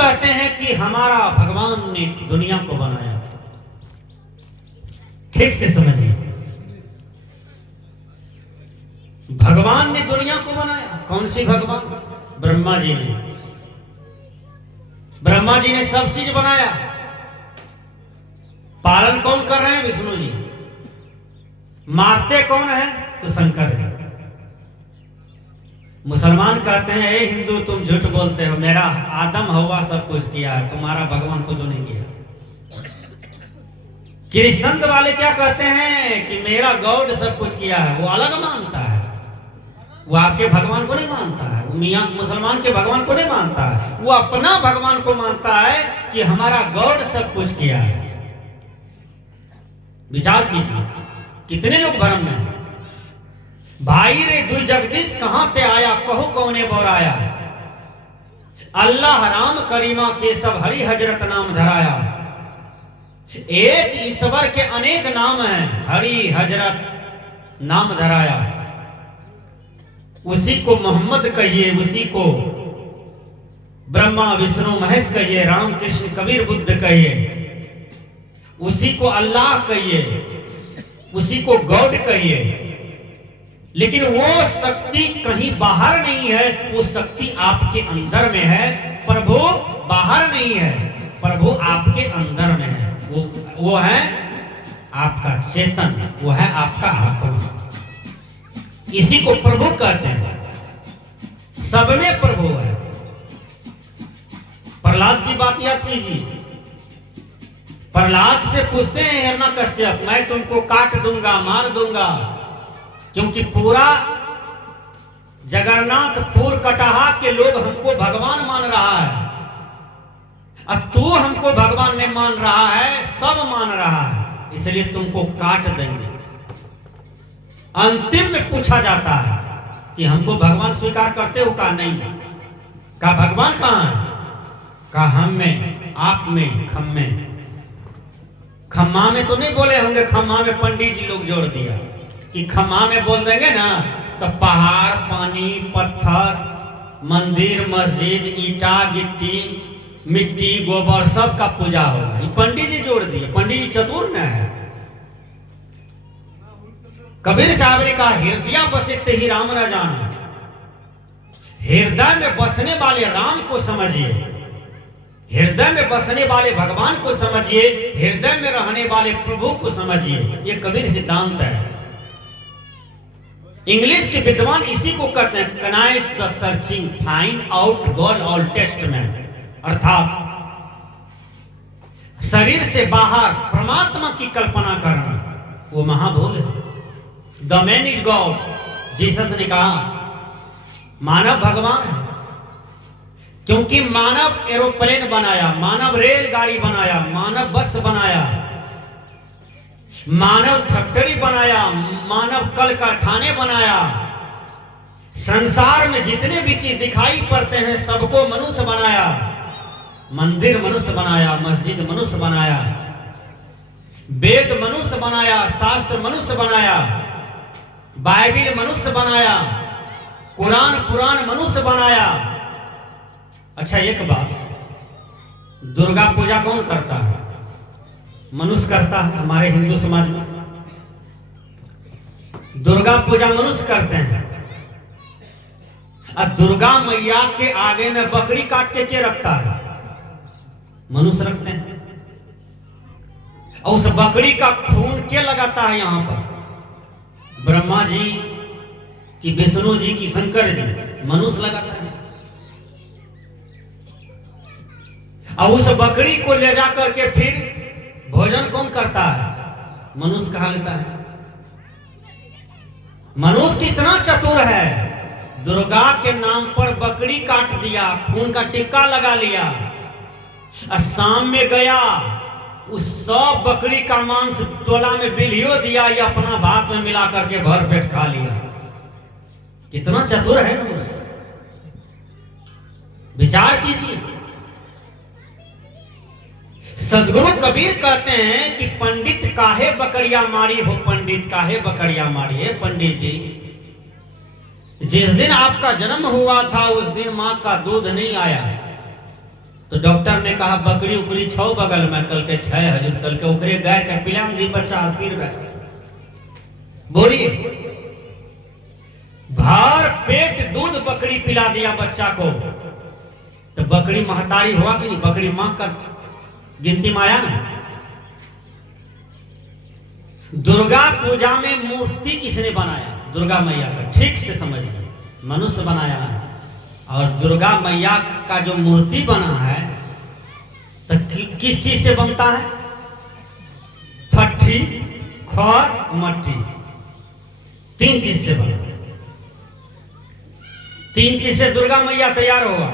कहते हैं कि हमारा भगवान ने दुनिया को बनाया। ठीक से समझिए, भगवान ने दुनिया को बनाया। कौन सी भगवान? ब्रह्मा जी ने। ब्रह्मा जी ने सब चीज बनाया। पालन कौन कर रहे हैं? विष्णु जी। मारते कौन है? तो शंकर जी। मुसलमान कहते हैं, ए हिंदू तुम झूठ बोलते हो, मेरा आदम हवा सब कुछ किया है, तुम्हारा भगवान को जो नहीं किया। कृष्ण वाले क्या कहते हैं कि मेरा गॉड सब कुछ किया है, वो अलग मानता है, वो आपके भगवान को नहीं मानता है, वो मियां मुसलमान के भगवान को नहीं मानता है, वो अपना भगवान को मानता है कि हमारा गॉड सब कुछ किया है। विचार कीजिए, कितने लोग भ्रम में। भाई रे दुई जगदीश कहां ते आया, कहो कौने बोराया, अल्लाह राम करीमा केशव हरि हजरत नाम धराया। एक ईश्वर के अनेक नाम हैं, हरि हजरत नाम धराया। उसी को मोहम्मद कहिए, उसी को ब्रह्मा विष्णु महेश कहिए, राम कृष्ण कबीर बुद्ध कहिए, उसी को अल्लाह कहिए, उसी को गॉड कहिए। लेकिन वो शक्ति कहीं बाहर नहीं है, वो शक्ति आपके अंदर में है। प्रभु बाहर नहीं है, प्रभु आपके अंदर में है। वो है आपका चेतन, वो है आपका आत्मा। इसी को प्रभु कहते हैं। सब में प्रभु है। प्रहलाद की बात याद कीजिए। प्रहलाद से पूछते हैं हिरण्यकश्यप, मैं तुमको काट दूंगा, मार दूंगा, क्योंकि पूरा जगन्नाथपुर कटाहा के लोग हमको भगवान मान रहा है। अब तू हमको भगवान नहीं मान रहा है, सब मान रहा है, इसलिए तुमको काट देंगे। अंतिम में पूछा जाता है कि हमको भगवान स्वीकार करते हो? का नहीं। का भगवान कहां है? का हम में, आप में, खम में। खम्मा में तो नहीं बोले होंगे, खम्मा में पंडित जी लोग जोड़ दिया कि खम्मा में बोल देंगे ना तो पहाड़, पानी, पत्थर, मंदिर, मस्जिद, ईटा, गिट्टी, मिट्टी, गोबर सब का पूजा होगा। ये पंडित जी जोड़ दिए। पंडित जी चतुर न है। कबीर साहब ने कहा, हृदय बसे ते ही राम न जाना। हृदय में बसने वाले राम को समझिए, हृदय में बसने वाले भगवान को समझिए, हृदय में रहने वाले प्रभु को समझिए। ये कबीर सिद्धांत है। इंग्लिश के विद्वान इसी को कहते हैं, कनाइस the searching find out God all testament. अर्थात शरीर से बाहर परमात्मा की कल्पना करना, वो महाभूल है। The man is God. Jesus ने कहा मानव भगवान है, क्योंकि मानव एरोप्लेन बनाया, मानव रेलगाड़ी बनाया, मानव बस बनाया, मानव फैक्ट्री बनाया, मानव कल कारखाने बनाया। संसार में जितने भी चीज दिखाई पड़ते हैं सबको मनुष्य बनाया। मंदिर मनुष्य बनाया, मस्जिद मनुष्य बनाया, वेद मनुष्य बनाया, शास्त्र मनुष्य बनाया, बाइबिल मनुष्य बनाया, कुरान पुराण मनुष्य बनाया। अच्छा एक बात, दुर्गा पूजा कौन करता है? मनुष्य करता है। हमारे हिंदू समाज में दुर्गा पूजा मनुष्य करते हैं। अब दुर्गा मैया के आगे में बकरी काट के रखता है? मनुष्य रखते हैं। और उस बकरी का खून क्या लगाता है यहाँ पर? ब्रह्मा जी की, विष्णु जी की, शंकर जी, मनुष्य लगाता है। और उस बकरी को ले जा करके फिर भोजन कौन करता है? मनुष्य कहा लेता है। मनुष्य कितना चतुर है, दुर्गा के नाम पर बकरी काट दिया, खून का टिक्का लगा लिया, और शाम में गया उस 100 बकरी का मांस टोला में बिलियो दिया, या अपना भात में मिला करके भर पेट खा लिया। कितना चतुर है मनुष्य, विचार कीजिए। सदगुरु कबीर कहते हैं कि पंडित काहे बकरिया मारी हो, पंडित काहे बकरिया मारी है। पंडित जी, जिस दिन आपका जन्म हुआ था उस दिन मां का दूध नहीं आया, तो डॉक्टर ने कहा बकरी उकरी छो बगल में, कल के 6 हजूर, कल के उकरे गाय के पिलान दी बच्चा आस्तीर बैठ। बोलिए, भर पेट दूध बकरी पिला दिया बच्चा को, तो बकरी महतारी हुआ कि नहीं? बकरी मां का गिनती में आया ना। दुर्गा पूजा में मूर्ति किसने बनाया? दुर्गा मैया का। ठीक से समझिए, मनुष्य बनाया है। और दुर्गा मैया का जो मूर्ति बना है तो किस चीज से बनता है? फट्टी, खर, मट्टी, 3 चीज से बना। 3 चीज से दुर्गा मैया तैयार हुआ।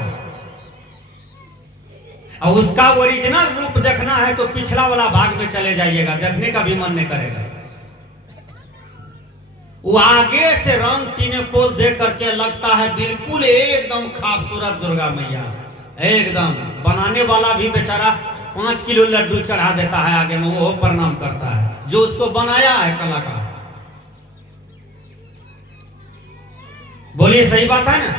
और उसका ओरिजिनल रूप देखना है तो पिछला वाला भाग में चले जाइएगा, देखने का भी मन नहीं करेगा। वो आगे से रंग टीने पोल देख करके लगता है बिल्कुल एकदम खूबसूरत दुर्गा मैया, एकदम। बनाने वाला भी बेचारा 5 किलो लड्डू चढ़ा देता है आगे में, वो प्रणाम करता है जो उसको बनाया है कलाकार। बोलिए, सही बात है ना?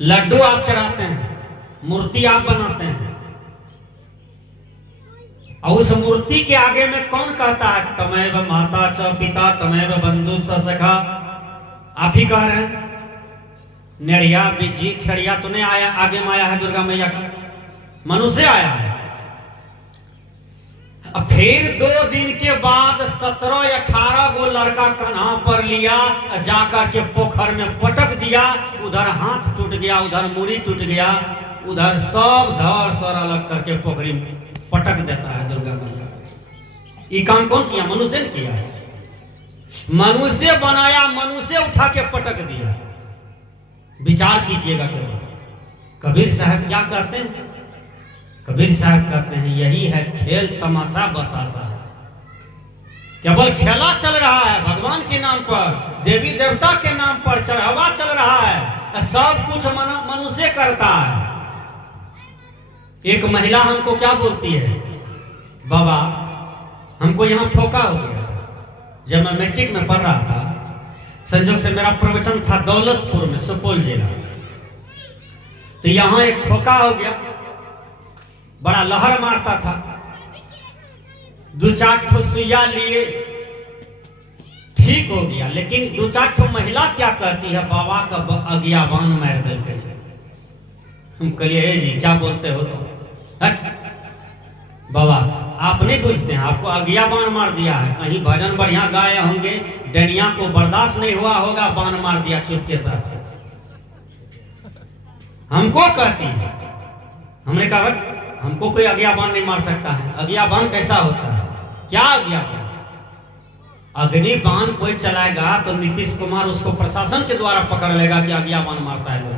लड्डू आप चढ़ाते हैं, मूर्ति आप बनाते हैं, और उस मूर्ति के आगे में कौन कहता है तमेव माता च पिता तमेव बंधु स सखा? आप ही कह रहे हैं। नेड़िया बिजी खेड़िया तो नहीं आया, आगे में आया है दुर्गा मैया का, मनुष्य आया है। अब फिर 2 दिन के बाद 17-18 गो लड़का कन्हा पर लिया, जाकर के पोखर में पटक दिया। उधर हाथ टूट गया, उधर मूड़ी टूट गया, उधर सब धड़ सर अलग करके पोखरी पटक देता है दुर्गा मैया। ये काम कौन किया? मनुष्य ने किया। मनुष्य बनाया, मनुष्य उठा के पटक दिया। विचार कीजिएगा। केवल कबीर साहब क्या कहते हैं? कबीर साहब कहते हैं यही है खेल तमाशा बतासा। केवल खेला चल रहा है, भगवान के नाम पर, देवी देवता के नाम पर चढ़ावा चल रहा है, सब कुछ मनुष्य करता है। एक महिला हमको क्या बोलती है, बाबा हमको यहाँ फोका हो गया था। जब मैं मैट्रिक में पढ़ रहा था, संजोग से मेरा प्रवचन था दौलतपुर में, सुपौल जिला। तो यहाँ एक फोका हो गया, बड़ा लहर मारता था। 2-4 ठो सुइया लिए, ठीक हो गया। लेकिन 2-4 ठो महिला क्या कहती है, बाबा का अज्ञावान मार दिल के। हम कहिए जी क्या बोलते हो? बाबा आप नहीं पूछते हैं, आपको अज्ञावान मार दिया है। कहीं भजन बढ़िया गाए होंगे, डनिया को बर्दाश्त नहीं हुआ होगा, बाण मार दिया चुपके साथ। हमको कहती है। हमने कहा हमको कोई अज्ञावान नहीं मार सकता है। अज्ञावान कैसा होता है? क्या अज्ञावान? अग्नि बाण कोई चलाएगा तो नीतीश कुमार उसको प्रशासन के द्वारा पकड़ लेगा कि अज्ञावान मारता है लोग।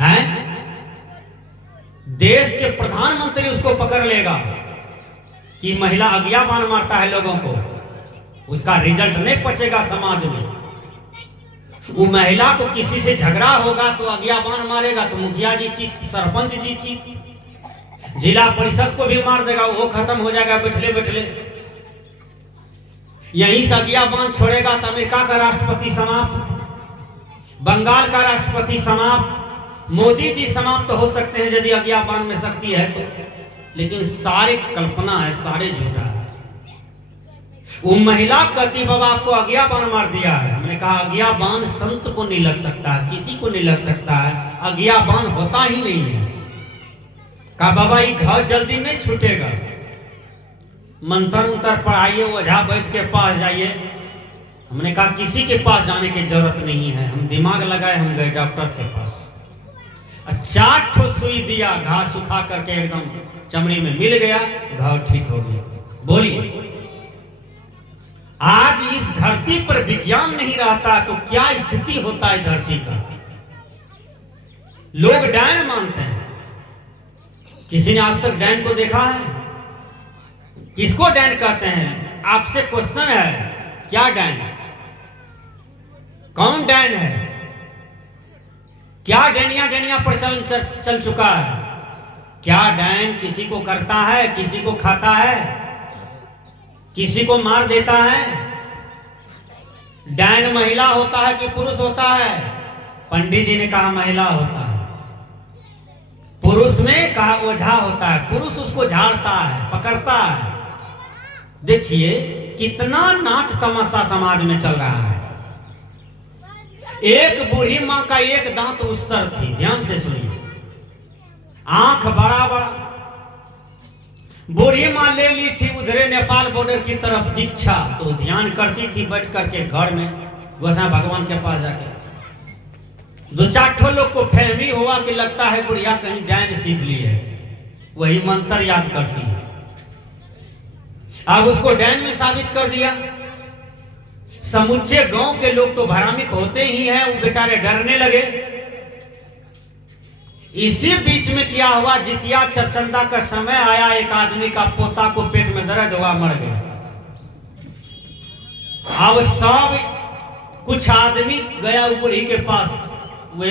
हैं? देश के प्रधानमंत्री उसको पकड़ लेगा कि महिला अज्ञावान मारता है लोगों को। उसका रिजल्ट नहीं पचेगा समाज में। वो महिला को किसी से झगड़ा होगा तो अज्ञावान मारेगा, तो मुखिया जी चीत, सरपंच जी चीत, जिला परिषद को भी मार देगा, वो खत्म हो जाएगा बैठले बैठले। यहीं से अज्ञावान छोड़ेगा तो अमेरिका का राष्ट्रपति समाप्त, बंगाल का राष्ट्रपति समाप्त, मोदी जी समाप्त हो सकते हैं यदि अज्ञावान में शक्ति है तो। लेकिन सारे कल्पना है, सारे झूठा है। वो महिला कहती बाबा आपको अज्ञावान मार दिया है। हमने कहा अज्ञावान संत को नहीं लग सकता है, किसी को नहीं लग सकता है, अज्ञावान होता ही नहीं है। कहा बाबा ये घर जल्दी नहीं छूटेगा, मंत्र उंतर पढ़ाइए, ओझा वैद्य के पास जाइए। हमने कहा किसी के पास जाने की जरूरत नहीं है। हम दिमाग लगाए, हम गए डॉक्टर के पास। 4 ठो सुई दिया, घाव सुखा करके एकदम चमड़ी में मिल गया, घाव ठीक हो गया। बोलिए, आज इस धरती पर विज्ञान नहीं रहता तो क्या स्थिति होता है धरती का? लोग डायन मानते हैं। किसी ने आज तक डायन को देखा है? किसको डायन कहते हैं? आपसे क्वेश्चन है, क्या डायन? कौन डायन है? क्या डैनिया प्रचलन चल चुका है? क्या डायन किसी को करता है, किसी को खाता है, किसी को मार देता है? डायन महिला होता है कि पुरुष होता है? पंडित जी ने कहा महिला होता है, पुरुष में कहा ओझा होता है, पुरुष उसको झाड़ता है, पकड़ता है। देखिए कितना नाच तमाशा समाज में चल रहा है। एक बूढ़ी माँ का एक दांत उसर थी, ध्यान से सुनिए, आंख बड़ा बड़ा। बूढ़ी माँ ले ली थी उधरे नेपाल बॉर्डर की तरफ दीक्षा, तो ध्यान करती थी बैठ करके घर में गोसाई भगवान के पास जाके। दो चार ठो लोग को फहमी हुआ कि लगता है बुढ़िया कहीं डायन सीख ली है, वही मंत्र याद करती है। अब उसको डायन में साबित कर दिया। समुच्चे गांव के लोग तो भ्रामिक होते ही हैं, वो बेचारे डरने लगे। इसी बीच में क्या हुआ, जितिया चरचंदा का समय आया, एक आदमी का पोता को पेट में दर्द हुआ, मर गया। अब सब कुछ आदमी गया बुढ़ी के पास, वो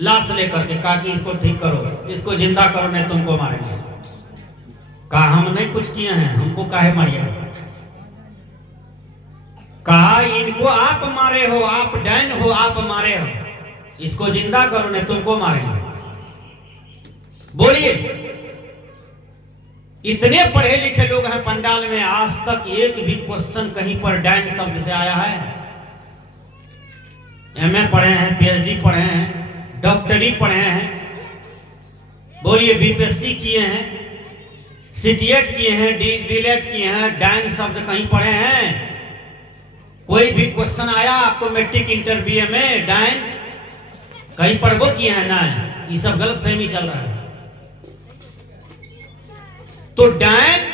लाश लेकर के कहा कि इसको ठीक करो, इसको जिंदा करो, नहीं तुमको मारेंगे। कहा हम नहीं कुछ किए हैं, हमको काहे मारिए। कहा इनको आप मारे हो, आप डैन हो, आप मारे हो, इसको जिंदा करो नहीं तुमको मारेंगे। बोलिए, इतने पढ़े लिखे लोग हैं पंडाल में, आज तक एक भी क्वेश्चन कहीं पर डैन शब्द से आया है? एमए पढ़े हैं, पीएचडी पढ़े हैं, डॉक्टरी पढ़े हैं, बोलिए बीपीएससी किए हैं, सीटीएट किए हैं, डीलेट किए हैं, डैन शब्द कहीं पढ़े हैं? कोई भी क्वेश्चन आया आपको मैट्रिक इंटर बीए में डैन कहीं पढ़बो किए हैं? ना, ये सब गलत फहमी चल रहा है। तो डैन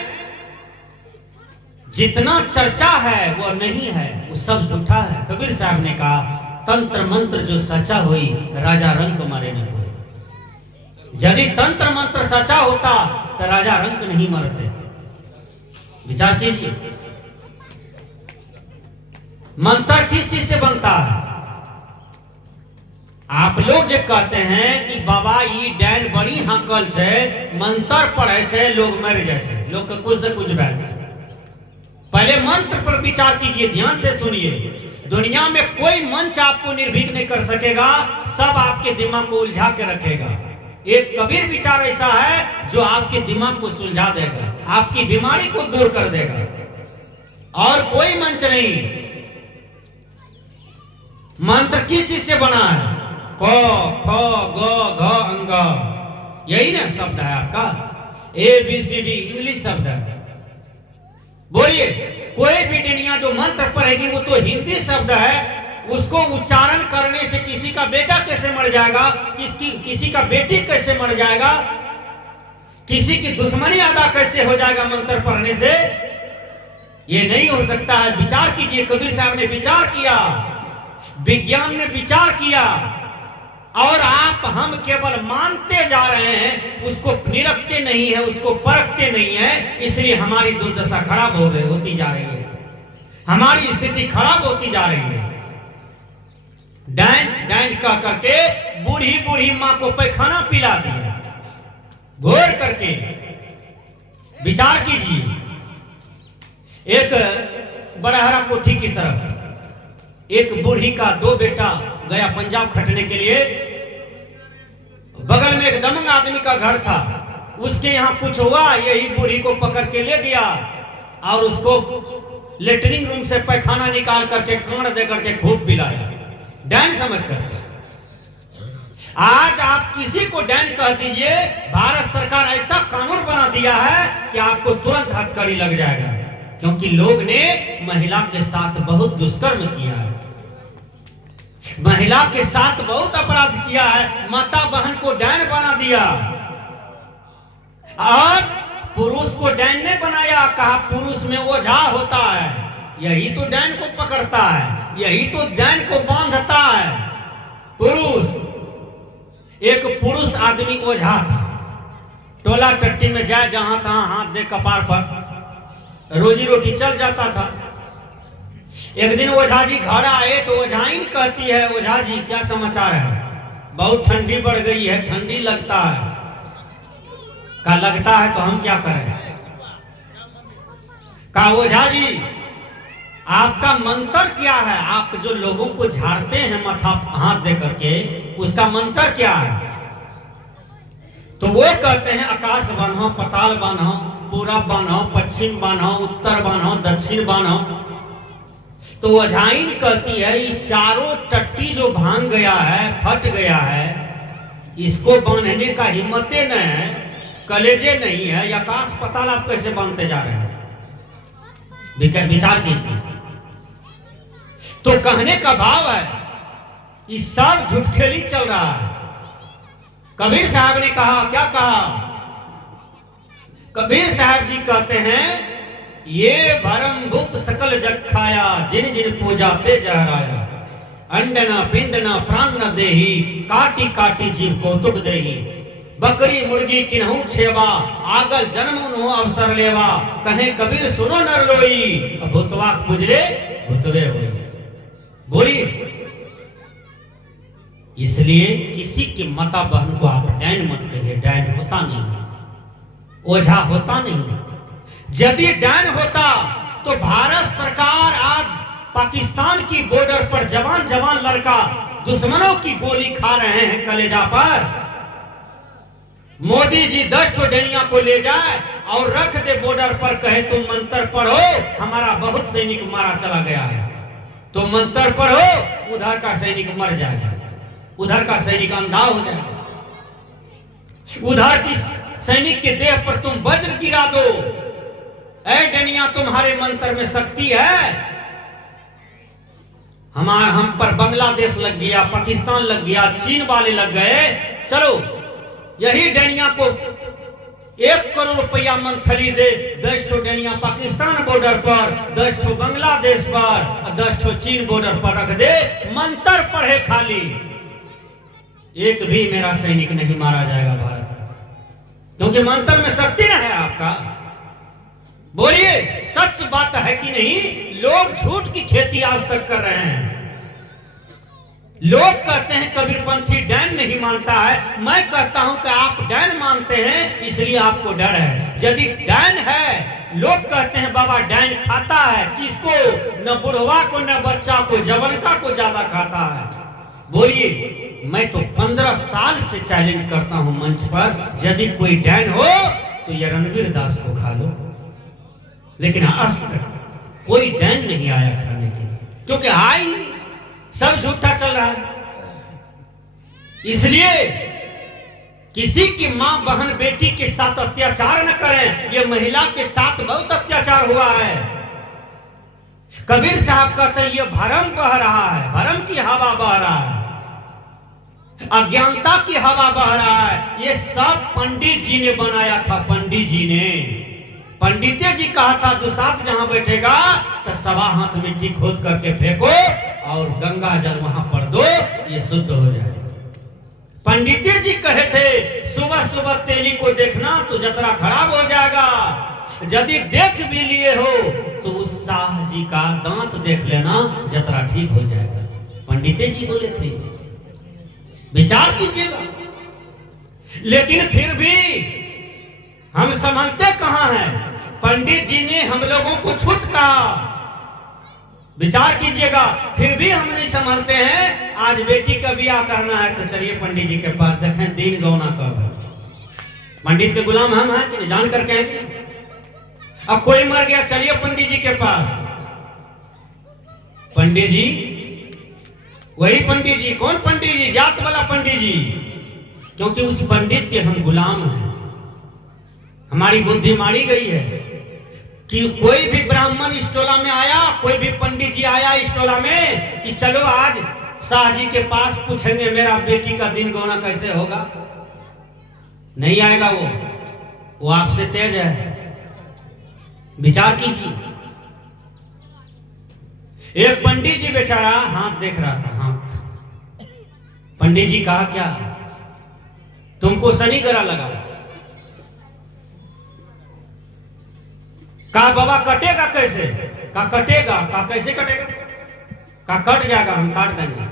जितना चर्चा है वो नहीं है, वो सब झूठा है। कबीर साहब ने कहा तंत्र मंत्र जो सच्चा हुई, राजा रंक मारे न कोई। यदि तंत्र मंत्र सच्चा होता तो राजा रंक नहीं मरते। विचार कीजिए, मंत्र किस चीज से बनता है? आप लोग जो कहते हैं कि बाबा ये डैन बड़ी हकल छे, मंत्र पढ़े छे लोग मर जाए, लोग के कुछ से कुछ बैठे। पहले मंत्र पर विचार कीजिए, ध्यान से सुनिए। दुनिया में कोई मंच आपको निर्भीक नहीं कर सकेगा, सब आपके दिमाग को उलझा के रखेगा। एक कबीर विचार ऐसा है जो आपके दिमाग को सुलझा देगा, आपकी बीमारी को दूर कर देगा, और कोई मंच नहीं। मंत्र किस चीज से बना है? क ख ग घ अंग, यही ना शब्द है आपका, ABCD इंग्लिश शब्द है। बोलिए, कोई भी दुनिया जो मंत्र पढ़ेगी वो तो हिंदी शब्द है, उसको उच्चारण करने से किसी का बेटा कैसे मर जाएगा, किसी का बेटी कैसे मर जाएगा, किसी की दुश्मनी अदा कैसे हो जाएगा मंत्र पढ़ने से? ये नहीं हो सकता है। विचार कीजिए, कबीर साहब ने विचार किया, विज्ञान ने विचार किया, और आप हम केवल मानते जा रहे हैं, उसको निरखते नहीं है, उसको परखते नहीं है। इसलिए हमारी दुर्दशा खराब होती जा रही है, हमारी स्थिति खराब होती जा रही है। डैन डैन कह करके बूढ़ी बूढ़ी माँ को पैखाना पिला दिया। घोर करके विचार कीजिए, एक बड़हरा कोठी की तरफ एक बूढ़ी का 2 बेटा गया पंजाब खटने के लिए। बगल में एक दमंग आदमी का घर था, उसके यहाँ कुछ हुआ, यही बूढ़ी को पकड़ के ले गया और उसको लेटरिंग रूम से पैखाना निकाल करके कान दे करके खूब पिलाया, डैन समझ कर। आज आप किसी को डैन कह दीजिए, भारत सरकार ऐसा कानून बना दिया है कि आपको तुरंत हथकड़ी लग जाएगा, क्योंकि लोग ने महिला के साथ बहुत दुष्कर्म किया है, महिला के साथ बहुत अपराध किया है, माता बहन को डैन बना दिया, और पुरुष को डैन ने बनाया। कहा पुरुष में ओझा होता है, यही तो डैन को पकड़ता है, यही तो डैन को बांधता है। पुरुष, एक पुरुष आदमी ओझा था, टोला टट्टी में जाए जहां तहां हाथ दे कपार पर, रोजी रोटी चल जाता था। एक दिन ओझा जी घर आए तो ओझाइन कहती है, ओझा जी क्या समाचार है? बहुत ठंडी बढ़ गई है, ठंडी लगता है। का लगता है तो हम क्या करें? का ओझा जी आपका मंत्र क्या है? आप जो लोगों को झाड़ते हैं माथा हाथ दे करके, उसका मंत्र क्या है? तो वो कहते हैं आकाश बान्हो, पताल बान्हो, पूरब बान्हो, पश्चिम बान्हो, उत्तर बान्हो, दक्षिण बान्हो। तो ओझाइन कहती है ये चारों टट्टी जो भांग गया है, फट गया है, इसको बांधने का हिम्मते नहीं है, कलेजे नहीं है, आकाश पताल आप कैसे बांधते जा रहे हैं? विचार कीजिए। तो कहने का भाव है ये सब झुटखेली चल रहा है। कबीर साहब ने कहा, क्या कहा? कबीर साहब जी कहते हैं ये भरम बुत सकल जग खाया, जिन जिन पूजा पे जहराया, अंडना पिंडना प्राण न देही, काटी काटी जीव कौतुक देही, बकरी मुर्गी किन्हू छेवा, आगल जन्म उन्हो अवसर लेवा, कहे कबीर सुनो नर लोई, भूतवा पुजरे भूतवे होई। बोलिए। इसलिए किसी की माता बहन को आप डैन मत कहिए, डैन होता नहीं है, ओझा होता नहीं है। यदि डैन होता तो भारत सरकार आज पाकिस्तान की बॉर्डर पर जवान जवान लड़का दुश्मनों की गोली खा रहे हैं कलेजा पर। मोदी जी 10 डैनिया को ले जाए और रख दे बॉर्डर पर, कहे तुम मंत्र पढ़ो, हमारा बहुत सैनिक मारा चला गया है, तो मंत्र पढ़ो, उधर का सैनिक मर जाएगा, उधर का सैनिक अंधा हो जाएगा, उधर की सैनिक के देह पर तुम वज्र गिरा दो। ऐ डनिया तुम्हारे मंत्र में शक्ति है। हम पर बांग्लादेश लग गया, पाकिस्तान लग गया, चीन वाले लग गए, चलो यही डनिया को 1 करोड़ रुपया मंथली दे, 10 डनिया पाकिस्तान बॉर्डर पर, 10 बांग्लादेश पर, 10 चीन बॉर्डर पर रख दे, मंत्र पढ़े खाली, एक भी मेरा सैनिक नहीं मारा जाएगा भारत का, क्योंकि मंत्र में शक्ति न है आपका। बोलिए, सच बात है कि नहीं? लोग झूठ की खेती आज तक कर रहे हैं। लोग कहते हैं कबीरपंथी डैन नहीं मानता है, मैं कहता हूं कि आप डैन मानते हैं इसलिए आपको डर है। यदि डैन है, लोग कहते हैं बाबा डैन खाता है, किसको? न बुढ़वा को, न बच्चा को, जवनका को ज्यादा खाता है। बोलिए, मैं तो 15 साल से चैलेंज करता हूं मंच पर, यदि कोई डैन हो तो ये रणवीर दास को खा लो, लेकिन आज तक कोई डैन नहीं आया खाने के लिए, क्योंकि आई नहीं, सब झूठा चल रहा है। इसलिए किसी की मां बहन बेटी के साथ अत्याचार न करें। ये महिला के साथ बहुत अत्याचार हुआ है। कबीर साहब कहते हैं ये भरम बह रहा है, भरम की हवा बह रहा है, अज्ञानता की हवा बह रहा है। ये सब पंडित जी ने बनाया था। पंडित जी ने, पंडिते जी कहा था दुसाध जहां बैठेगा तो 1.25 हाथ मिट्टी खोद करके फेंको और गंगा जल वहां पर दो, ये शुद्ध हो जाए। पंडिते जी कहे थे सुबह सुबह तेली को देखना तो जतरा खराब हो जाएगा, यदि देख भी लिए हो तो उस शाह जी का दांत देख लेना, जतरा ठीक हो जाएगा। पंडिते जी बोले थे, विचार कीजिएगा। लेकिन फिर भी हम संभलते कहां हैं? पंडित जी ने हम लोगों को छूट कहा, विचार कीजिएगा, फिर भी हम नहीं संभलते हैं। आज बेटी का ब्याह करना है तो चलिए पंडित जी के पास, देखें दिन गौना कब है। पंडित के गुलाम हम हैं कि नहीं, जान करके हैं कि? अब कोई मर गया, चलिए पंडित जी के पास। पंडित जी, वही पंडित जी। कौन पंडित जी? जात वाला पंडित जी, क्योंकि उस पंडित के हम गुलाम हैं। हमारी बुद्धि मारी गई है कि कोई भी ब्राह्मण इस टोला में आया, कोई भी पंडित जी आया इस टोला में कि चलो आज शाह जी के पास पूछेंगे मेरा बेटी का दिन गौना कैसे होगा, नहीं आएगा वो आपसे तेज है। विचार कीजिए। एक पंडित जी बेचारा हाथ देख रहा था, हाथ। पंडित जी कहा क्या? तुमको शनि ग्रह लगा। कहा बाबा कटेगा कैसे? कहा कटेगा। कहा कैसे कटेगा? कहा कट जाएगा, हम काट देंगे।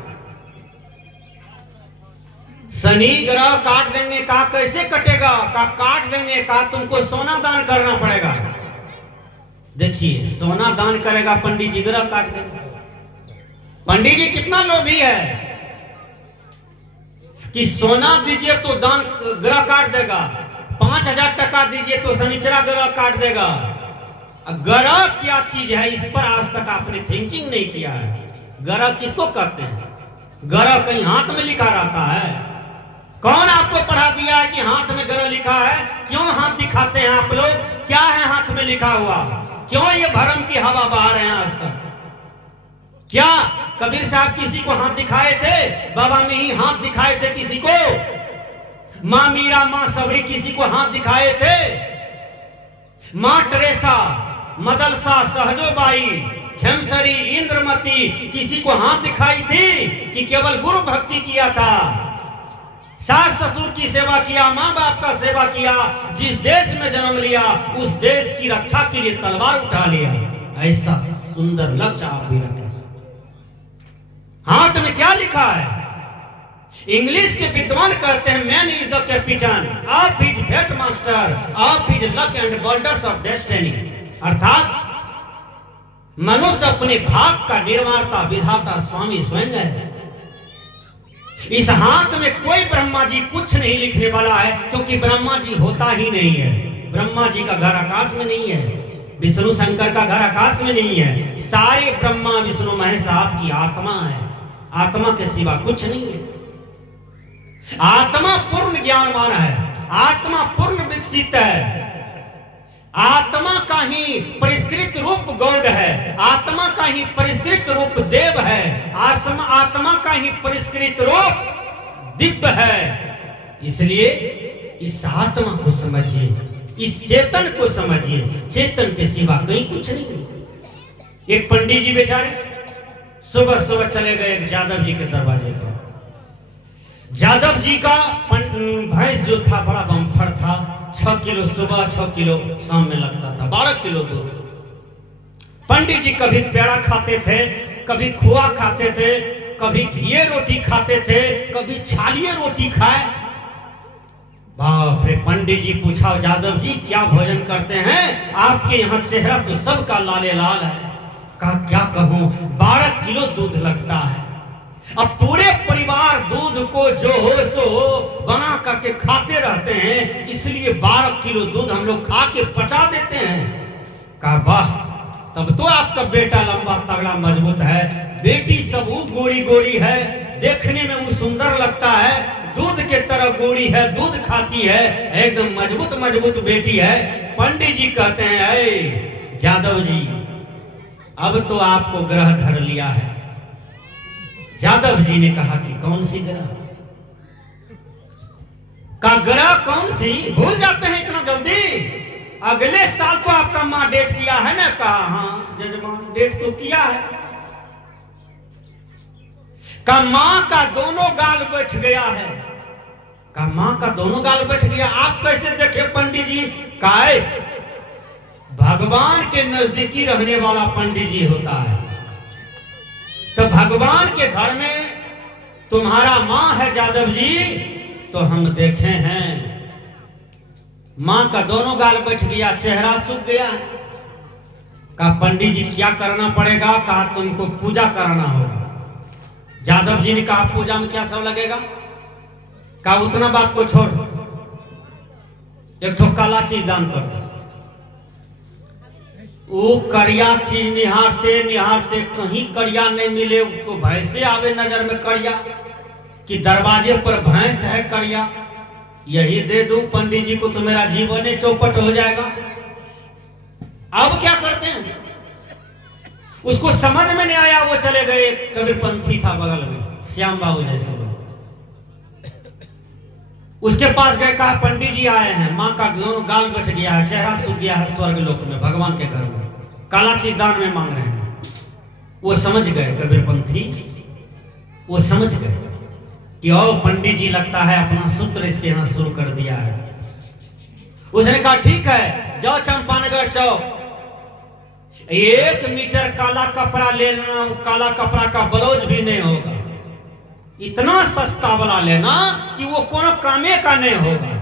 शनि ग्रह काट देंगे। कहा कैसे कटेगा? कहा काट देंगे। कहा तुमको सोना दान करना पड़ेगा। देखिए, सोना दान करेगा पंडित जी गला काट देगा। पंडित जी कितना लोभी है कि सोना दीजिए तो दान गला काट देगा, 5,000 टका दीजिए तो शनिचरा गला काट देगा। गरा क्या चीज है, इस पर आज तक आपने थिंकिंग नहीं किया है। गरा किसको कहते हैं? गरा कहीं हाथ में लिखा रहता है? कौन आपको पढ़ा दिया है कि हाथ में गरा लिखा है? क्यों हाथ दिखाते हैं आप लोग? क्या है हाथ में लिखा हुआ? क्यों ये भरम की हवा बहा रहे हैं आज तक? क्या कबीर साहब किसी को हाथ दिखाए थे? बाबा में ही हाथ दिखाए थे किसी को? माँ मीरा, माँ सबरी किसी को हाथ दिखाए थे? माँ टेरेसा, मदलसा, सहजोबाई, खेमसरी, इंद्रमती किसी को हाथ दिखाई थी कि केवल गुरु भक्ति किया था? सास ससुर की सेवा किया, माँ बाप का सेवा किया, जिस देश में जन्म लिया उस देश की रक्षा के लिए तलवार उठा लिया। ऐसा सुंदर लक्ष्य आप भी रखें। हाथ में क्या लिखा है? इंग्लिश के विद्वान कहते हैं man is the captain of his fate master of his luck and borders of destiny. अर्थात मनुष्य अपने भाग का निर्माता, विधाता, स्वामी स्वयं है। इस हाथ में कोई ब्रह्मा जी कुछ नहीं लिखने वाला है, क्योंकि ब्रह्मा जी होता ही नहीं है। ब्रह्मा जी का घर आकाश में नहीं है, विष्णु शंकर का घर आकाश में नहीं है। सारे ब्रह्मा विष्णु महेश आपकी आत्मा है। आत्मा के सिवा कुछ नहीं है। आत्मा पूर्ण ज्ञानवान है, आत्मा पूर्ण विकसित है, आत्मा का ही परिष्कृत रूप गौड़ है, आत्मा का ही परिष्कृत रूप देव है, आत्मा का ही परिष्कृत रूप दिव्य है। इसलिए इस आत्मा को समझिए, इस चेतन को समझिए। चेतन के सिवा कहीं कुछ नहीं है। एक पंडित जी बेचारे सुबह सुबह चले गए यादव जी के दरवाजे पर। यादव जी का भैंस जो था बड़ा बम्फर था, 6 किलो सुबह 6 किलो शाम में लगता था, 12 किलो दूध। पंडित जी कभी पेड़ा खाते थे, कभी खोआ खाते थे, कभी घिये रोटी खाते थे, कभी छालिए रोटी खाए। बाप रे! पंडित जी पूछा यादव जी क्या भोजन करते हैं? आपके यहाँ चेहरा तो सबका लाले लाल है। कहा क्या कहूँ, 12 किलो दूध लगता है। अब पूरे परिवार दूध को जो हो सो बना करके खाते रहते हैं, इसलिए 12 किलो दूध हम लोग खा के पचा देते हैं। कहा वाह, तब तो आपका बेटा लंबा तगड़ा मजबूत है। बेटी सब वो गोरी गोरी है, देखने में वो सुंदर लगता है, दूध के तरह गोरी है, दूध खाती है, एकदम मजबूत मजबूत बेटी है। पंडित जी कहते हैं अरे यादव जी, अब तो आपको ग्रह धर लिया है। यादव जी ने कहा कि कौन सी ग्रह? का ग्रह कौन सी? भूल जाते हैं इतना जल्दी? अगले साल तो आपका माँ डेट किया है ना? कहा हाँ जजमान डेट तो किया है। का माँ का दोनों गाल बैठ गया है। का माँ का दोनों गाल बैठ गया। आप कैसे देखे पंडित जी? काहे भगवान के नजदीकी रहने वाला पंडित जी होता है। तो भगवान के घर में तुम्हारा माँ है यादव जी, तो हम देखे हैं माँ का दोनों गाल बैठ गया, चेहरा सूख गया। कहा पंडित जी क्या करना पड़ेगा? कहा तुमको पूजा कराना होगा। यादव जी ने कहा पूजा में क्या सब लगेगा? कहा उतना बात को छोड़, एक ठो काला चीज दान कर दो। वो करिया चीज निहारते निहारते कहीं करिया नहीं मिले, उसको भैंसे आवे नजर में करिया कि दरवाजे पर भैंस है करिया, यही दे दूं पंडित जी को तो मेरा जीवन ही चौपट हो जाएगा। अब क्या करते हैं? उसको समझ में नहीं आया, वो चले गए। कबीरपंथी था बगल में, श्याम बाबू जैसे लोग, उसके पास गए। कहा पंडित जी आए हैं, माँ का दोनों गाल बैठ गया है, चेहरा सूख गया है, स्वर्ग लोक में भगवान के घर में काला चीज दान में मांग रहे हैं। वो समझ गए कबीरपंथी, वो समझ गए कि ओ पंडित जी लगता है अपना सूत्र इसके यहाँ शुरू कर दिया है। उसने कहा ठीक है, जाओ चंपानगर चौक 1 मीटर काला कपड़ा लेना, काला कपड़ा का ब्लाउज भी नहीं होगा, इतना सस्ता वाला लेना कि वो कोनो कामे का नहीं होगा,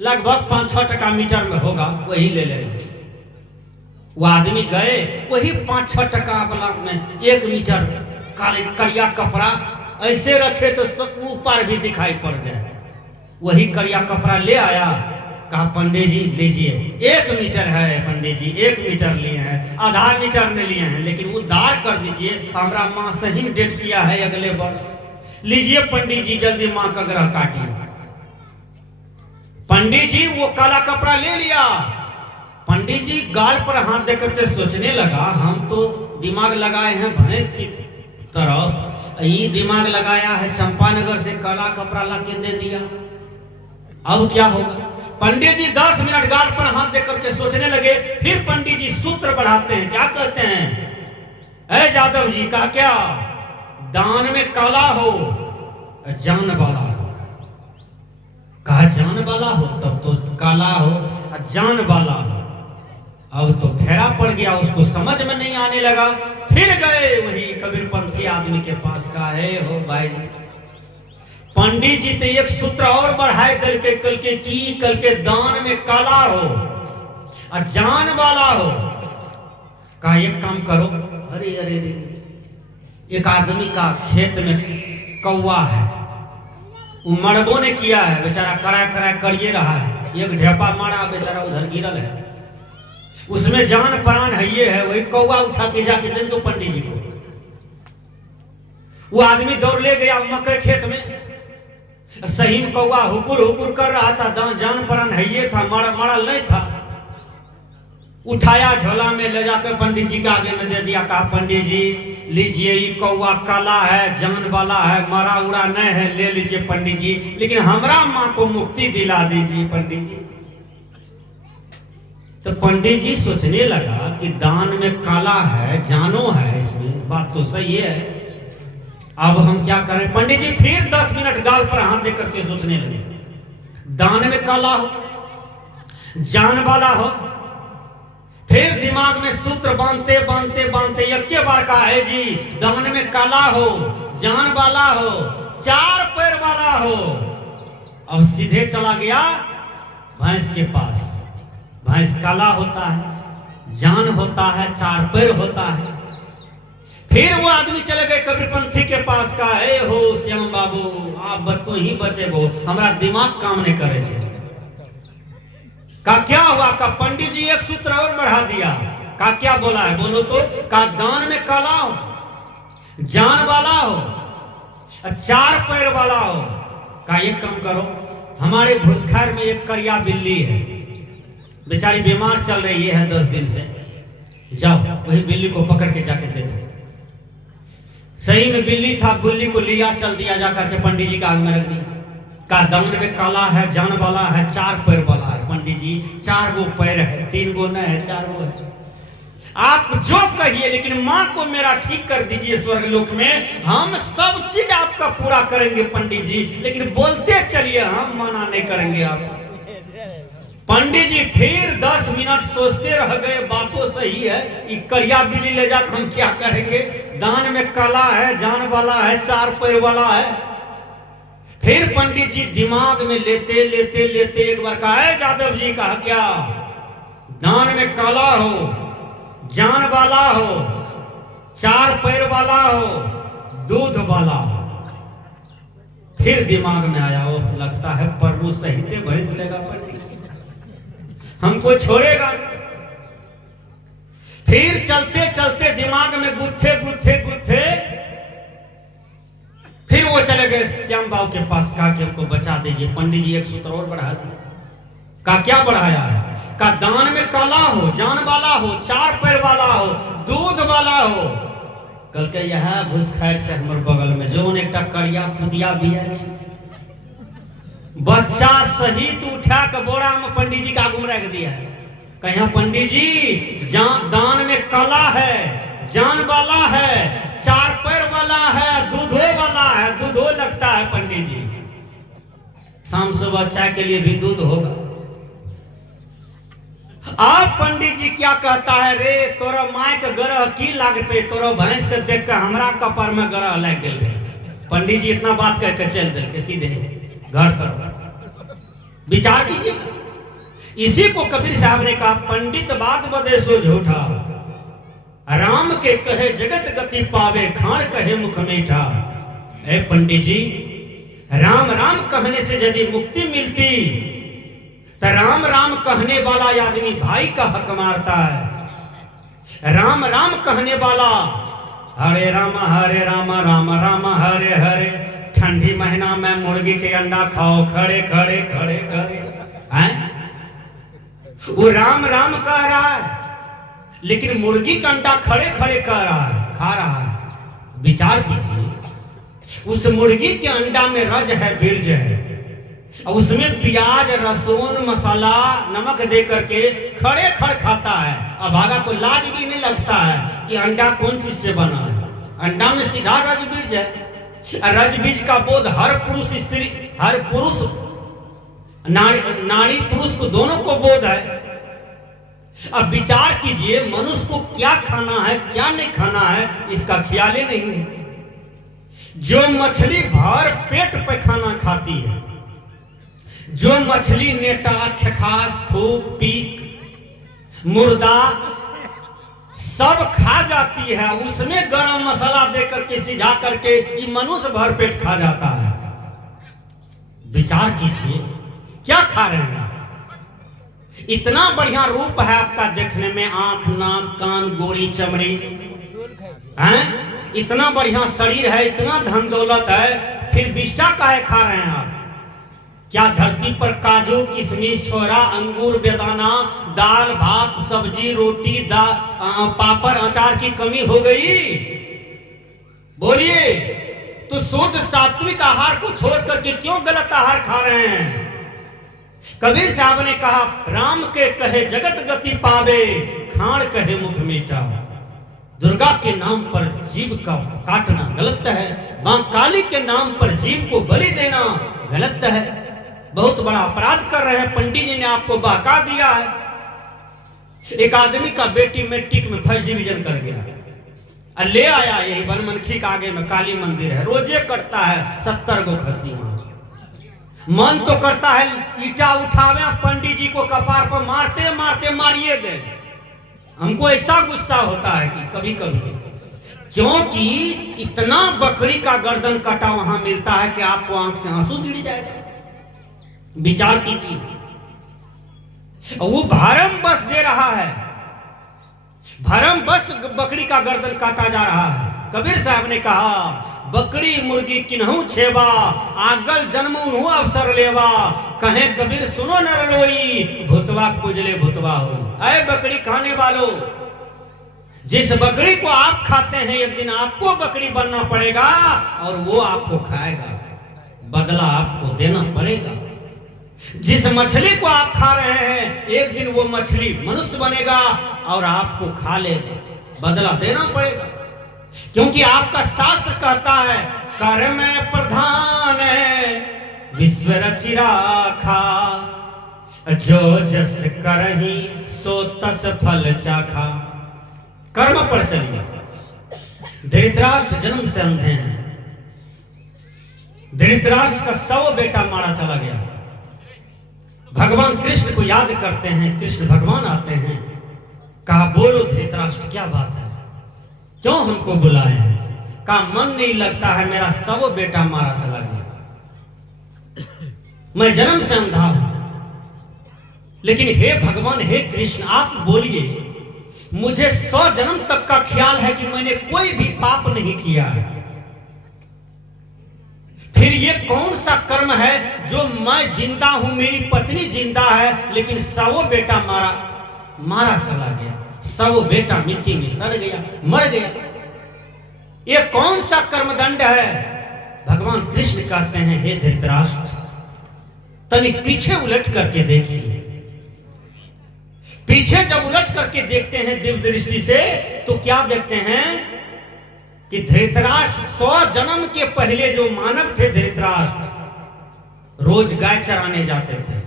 लगभग 5-6 टका मीटर में होगा, वही ले लेना। वो आदमी गए, वही 5-6 टका वाला में 1 मीटर काले करिया कपड़ा ऐसे रखे तो सब ऊपर भी दिखाई पड़ जाए। वही करिया कपड़ा ले आया, कहा पंडित जी लीजिए, 1 मीटर है पंडित जी, 1 मीटर लिए हैं, आधा मीटर ने लिए हैं, लेकिन उधार कर दीजिए, हमारा माँ सही डेट किया है अगले वर्ष, लीजिए पंडित जी जल्दी माँ का ग्रह काटिए। पंडित जी वो काला कपड़ा ले लिया। पंडित जी गाल पर हाथ देकर के सोचने लगा, हम तो दिमाग लगाए हैं भैंस की तरफ, ये दिमाग लगाया है चंपानगर से काला कपड़ा ला के दे दिया, अब क्या होगा। पंडित जी 10 मिनट गाल पर हाथ देकर के सोचने लगे। फिर पंडित जी सूत्र बढ़ाते हैं, क्या कहते हैं, ऐ जादव जी का क्या, दान में काला हो जान वाला हो। कहा जान वाला हो तब तो काला हो, जान वाला हो। अब तो फेरा पड़ गया, उसको समझ में नहीं आने लगा। फिर गए वही कबीरपंथी आदमी के पास, कहा है हो भाई जी, पंडित जी तो एक सूत्र और बढ़ाए दल के दान में काला हो और जान वाला हो। कहा एक काम करो, अरे अरे अरे, एक आदमी का खेत में कौवा है, वो मरबो ने किया है, बेचारा करा करिए रहा है, एक ढेपा मारा बेचारा उधर गिरल है, उसमें जान प्राण है ये है, वही कौवा उठा के जाके दे दो पंडित जी को। वो आदमी दौड़ ले गया मकई खेत में, सही में कौवा हुकुर कर रहा था, जान प्राण है ये था, मरल नहीं था। उठाया झोला में ले जाकर पंडित जी के आगे में दे दिया, कहा पंडित जी लीजिए, ये कौवा काला है, जान वाला है, मरा उड़ा नहीं है, ले लीजिए पंडित जी, लेकिन हमरा माँ को मुक्ति दिला दीजिए पंडित जी। तो पंडित जी सोचने लगा कि दान में काला है, जानो है, इसमें बात तो सही है, अब हम क्या करें। पंडित जी फिर 10 मिनट गाल पर हाथ देकर के सोचने लगे, दान में काला हो जान वाला हो। फिर दिमाग में सूत्र बांधते एक के बार कहा है जी, दान में काला हो जान वाला हो 4 पैर वाला हो। अब सीधे चला गया भैंस के पास। भैंस काला होता है, जान होता है, 4 पैर होता है। फिर वो आदमी चले गए कबीरपंथी के पास, का हे हो श्याम बाबू, आप तो ही बचे वो, हमारा दिमाग काम नहीं करे छे। का क्या हुआ, का पंडित जी एक सूत्र और बढ़ा दिया। का क्या बोला है, बोलो तो। का दान में काला हो जान वाला हो 4 पैर वाला हो। का एक काम करो, हमारे भूसखैर में एक करिया बिल्ली है, बेचारी बीमार चल रही है 10 दिन से, जाओ वही बिल्ली को पकड़ के जाके दे दो। सही में बिल्ली था, बिल्ली को लिया, चल दिया जाकर के पंडित जी का आग में रख दिया। का दान में काला है, जान वाला है, 4 पैर वाला है। पंडित जी 4 गो पैर है, 3 गो नहीं है, 4 गो है। आप जो कहिए, लेकिन माँ को मेरा ठीक कर दीजिए स्वर्ग लोक में, हम सब चीज आपका पूरा करेंगे पंडित जी, लेकिन बोलते चलिए, हम मना नहीं करेंगे आप। पंडित जी फिर 10 मिनट सोचते रह गए, बातों सही है, ये करिया बिल्ली ले जाकर हम क्या करेंगे, दान में काला है, जान वाला है, 4 पैर वाला है। फिर पंडित जी दिमाग में लेते एक बार कहा, है जादव जी, कहा क्या, दान में काला हो जान वाला हो 4 पैर वाला हो दूध वाला हो। फिर दिमाग में आया, वो लगता है प्रभु सहिते भैंस लेगा पंडित, हमको छोड़ेगा। फिर चलते दिमाग में गुत्थे फिर वो चले गए श्याम बाबू के पास, कहा कि हमको बचा दीजिए। पंडित जी एक सूत्र और बढ़ा दिया। का क्या बढ़ाया है, का दान में काला हो जान वाला हो 4 पैर वाला हो दूध वाला हो। कल के यह घुसखैर से हमर बगल में जो एक करिया पुतिया भी है, बच्चा सहित उठा के बोरा में पंडित जी का आगू में रख दिया है। कहीं पंडित जी दान में काला है, जान वाला है, 4 पैर वाला है, दूधो वाला है, दूधो लगता है पंडित जी, शाम सुबह चाय के लिए भी दूध होगा। आप पंडित जी क्या कहता है, रे तोरा माय के ग्रह की लागते, तोरा भैंस के देख के हमरा कपर में ग्रह लग गए। पंडित जी इतना बात कह के चल दिल के सीधे घर तरफ। विचार कीजिए, इसी को कबीर साहब ने कहा, पंडित बात बदे सो झूठा, राम के कहे जगत गति पावे, खाण कहे मुख मीठा। ए पंडित जी, राम राम कहने से यदि मुक्ति मिलती तो राम राम कहने वाला आदमी भाई का हक मारता है। राम राम कहने वाला हरे राम राम राम हरे हरे, ठंडी महीना में मुर्गी के अंडा खाओ खड़े खड़े खड़े खड़े, हैं? वो राम राम कह रहा है, लेकिन मुर्गी का अंडा खड़े खड़े कह रहा है, खा रहा है। विचार कीजिए, उस मुर्गी के अंडा में रज है, बीर्ज है, और उसमें प्याज लहसुन मसाला नमक दे करके खड़े खड़ खाता है। अभागा को लाज भी नहीं लगता है कि अंडा कौन चीज से बना है। अंडा में सीधा रज बीज है। रज बीज का बोध हर पुरुष स्त्री, हर पुरुष नारी पुरुष को दोनों को बोध है। अब विचार कीजिए, मनुष्य को क्या खाना है क्या नहीं खाना है इसका ख्याल ही नहीं है। जो मछली भर पेट पे खाना खाती है, जो मछली नेटा खखास थूक पीक मुर्दा सब खा जाती है, उसमें गरम मसाला दे करके सिझा करके ये मनुष्य भर पेट खा जाता है। विचार कीजिए क्या खा रहे हैं। इतना बढ़िया रूप है आपका देखने में, आंख नाक कान गोड़ी चमड़ी हैं, इतना बढ़िया शरीर है, इतना धन दौलत है, फिर बिष्टा काहे खा रहे हैं आप? क्या धरती पर काजू किशमिश छोरा अंगूर बेदाना दाल भात सब्जी रोटी पापड़ अचार की कमी हो गई? बोलिए, तो शुद्ध सात्विक आहार को छोड़ करके क्यों गलत आहार खा रहे हैं? कबीर साहब ने कहा, राम के कहे जगत गति पावे, खाण कहे मुख मीठा। दुर्गा के नाम पर जीव का काटना गलत है, मां काली के नाम पर जीव को बलि देना गलत है। बहुत बड़ा अपराध कर रहे हैं। पंडित जी ने आपको बहका दिया है। एक आदमी का बेटी मैट्रिक में फर्स्ट डिवीजन कर गया, ले आया यही बनमनखी के आगे में काली मंदिर है, रोजे कटता है 70 गो खसी। मन तो करता है ईटा उठावे पंडित जी को कपार पर मारते मारते मारिए दे। हमको ऐसा गुस्सा होता है कि कभी कभी, क्योंकि इतना बकरी का गर्दन कटा वहां मिलता है कि आपको आंख से आंसू गिर जाएगा। विचार कीजिए, वो भरम बस दे रहा है, भरम बस बकरी का गर्दन काटा जा रहा है। कबीर साहब ने कहा, बकरी मुर्गी किन्हू छेवा, आगल जन्मू अवसर लेवा, कहे कबीर सुनो नर रोई, भुतवा पूजले भुतवा हो। ऐ बकरी खाने वालों, जिस बकरी को आप खाते हैं एक दिन आपको बकरी बनना पड़ेगा और वो आपको खाएगा, बदला आपको देना पड़ेगा। जिस मछली को आप खा रहे हैं एक दिन वो मछली मनुष्य बनेगा और आपको खा लेगा, बदला देना पड़ेगा। क्योंकि आपका शास्त्र कहता है, कर्म प्रधान विश्व रचि राखा, जो जस करही सो तस फल चाखा। कर्म पर चलिए। धृतराष्ट्र जन्म से अंधे हैं। धृतराष्ट्र का 100 बेटा मारा चला गया। भगवान कृष्ण को याद करते हैं, कृष्ण भगवान आते हैं, कहा बोलो धृतराष्ट्र क्या बात है, क्यों हमको बुलाए हैं? कहा मन नहीं लगता है, मेरा 100 बेटा मारा चला गया, मैं जन्म से अंधा हूं। लेकिन हे भगवान हे कृष्ण आप बोलिए, मुझे 100 जन्म तक का ख्याल है कि मैंने कोई भी पाप नहीं किया है, फिर ये कौन सा कर्म है जो मैं जिंदा हूं, मेरी पत्नी जिंदा है, लेकिन 100 बेटा मारा चला गया, 100 बेटा मिट्टी में सड़ गया, मर गया। ये कौन सा कर्मदंड है? भगवान कृष्ण कहते हैं, हे धृतराष्ट्र तनिक पीछे उलट करके देखिए। पीछे जब उलट करके देखते हैं दिव्य दृष्टि से, तो क्या देखते हैं कि धृतराष्ट्र 100 जन्म के पहले जो मानव थे, धृतराष्ट्र रोज गाय चराने जाते थे।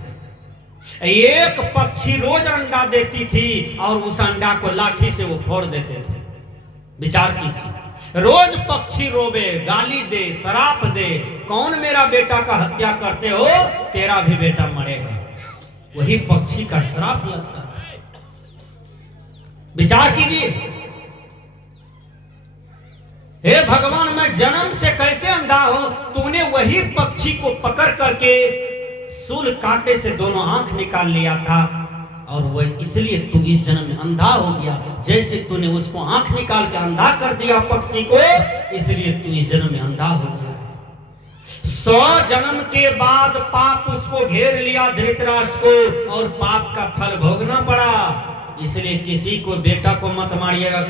एक पक्षी रोज अंडा देती थी और उस अंडा को लाठी से वो फोड़ देते थे। विचार कीजिए, रोज पक्षी रोवे, गाली दे, शराप दे, कौन मेरा बेटा का हत्या करते हो, तेरा भी बेटा मरेगा। वही पक्षी का श्राप लगता है। विचार कीजिए, हे भगवान, मैं जन्म से कैसे अंधा हूं? तूने वही पक्षी को पकड़ करके सूल कांटे से दोनों आंख निकाल लिया था, और वह इसलिए तू इस जन्म में अंधा हो गया। जैसे तूने उसको आंख निकाल के अंधा कर दिया पक्षी को, इसलिए तू इस जन्म में अंधा हो गया। 100 जन्म के बाद पाप उसको घेर लिया धृतराष्ट्र को, और पाप का फल भोगना पड़ा। इसलिए किसी को बेटा को मत मारिएगा।